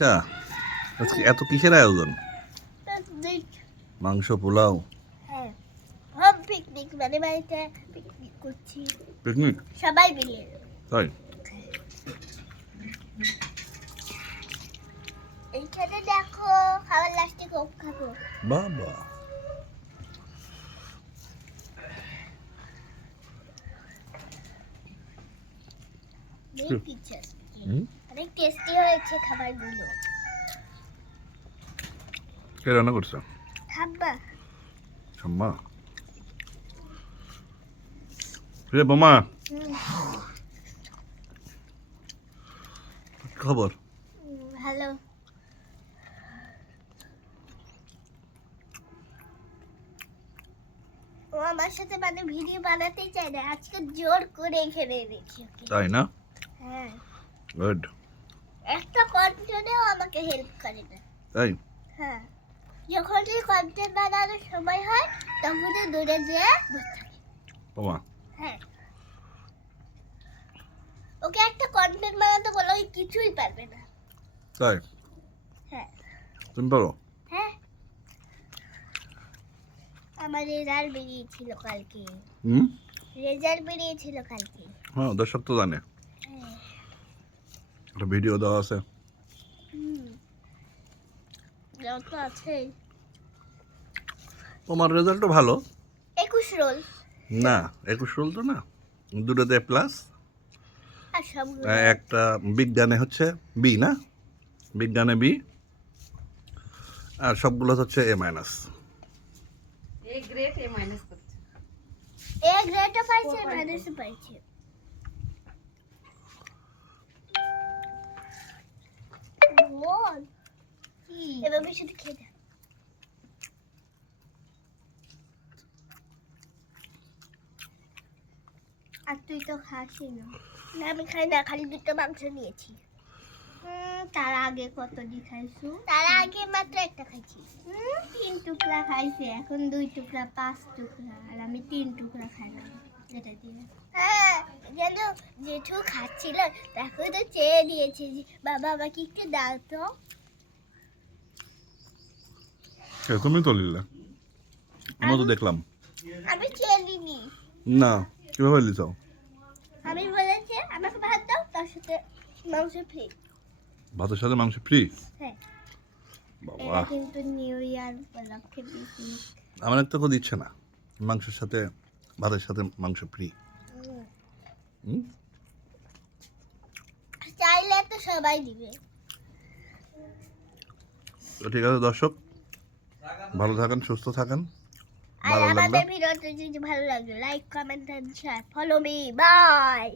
আচ্ছা আজকে এত কিসের আয়োজন? মাংস পোলাও? হ্যাঁ। পিকনিক মানে বাড়িতে পিকনিক করছি। পিকনিক সবাই মিলে। তাই? এইখানে দেখো খাবার লাস্টে কোক খাব। বাবা। হুম? অনেক টেস্টি হয়েছে খাবারগুলো। কে রান্না করছ? খাবা সম্মা রে বোমা। খবর? ভালো। ও আমার সাথে মানে ভিডিও বানাতেই চায় না আজকে জোর করে এখানে রেখে তাই না? হ্যাঁ। গুড একটা কন্টেন্টেও আমাকে হেল্প করে না। তাই? হ্যাঁ। যখনই কন্টেন্ট বানানোর সময় হয় তখনই দূরে বসে থাকে। হ্যাঁ। ওকে একটা কন্টেন্ট বানাতে বলো ওই কিছুই পারবে না। তাই? হ্যাঁ। তুমি পারো? হ্যাঁ। আমার রেজাল্ট বেরিয়েছিল কালকে। হুম? রেজাল্ট বেরিয়েছিল কালকে। হ্যাঁ দর্শক তো জানে। একটা ভিডিও দেওয়া আছে। তোমার রেজাল্টও ভালো। একুশ রোল না একুশ রোল তো না। দুটোতে প্লাস একটা বিজ্ঞানে হচ্ছে বি না? বিজ্ঞানে বি আর সবগুলো হচ্ছে A minus A grade A minus করছে। এ গ্রেডও পাইছে মাইনাসও পাইছে। বল এভাবে শুধু খেয়ে দে। আর তুই তো খাসই না। আমি খাই না খালি দুটো মাংস নিয়েছি। তার আগে কতটি খাইছু? তার আগে মাত্র একটা খাইছি। তিন টুকরা খাইছে এখন দুই টুকরা পাঁচ টুকরা আর আমি তিন টুকরা খাইলাম এটা দিয়ে। হ্যাঁ যেন জেঠু খাচ্ছিল তখন তো চেয়ে দিয়েছে যে, বাবা আমাকে একটু দাও তো। তুমি তো লিখলে আমরা তো দেখলাম। আমি চেয়ে নিনি না কীভাবে লিখ আমি বলেছি আমাকে ভাত দাও তার সাথে মাংস ফ্রি ভাতের সাথে মাংস ফ্রি হ্যাঁ। বাবা। কিন্তু নিউ ইয়ার উপলক্ষে আমার একটা তো দিচ্ছে না। মাংসের সাথে ভাতের সাথে মাংস ফ্রি চাইলে তো সবাই দিবে। তো ঠিক আছে দর্শক ভালো থাকেন সুস্থ থাকেন আর আমাদের ভিডিওটা যদি ভালো লাগে like comment and share follow me bye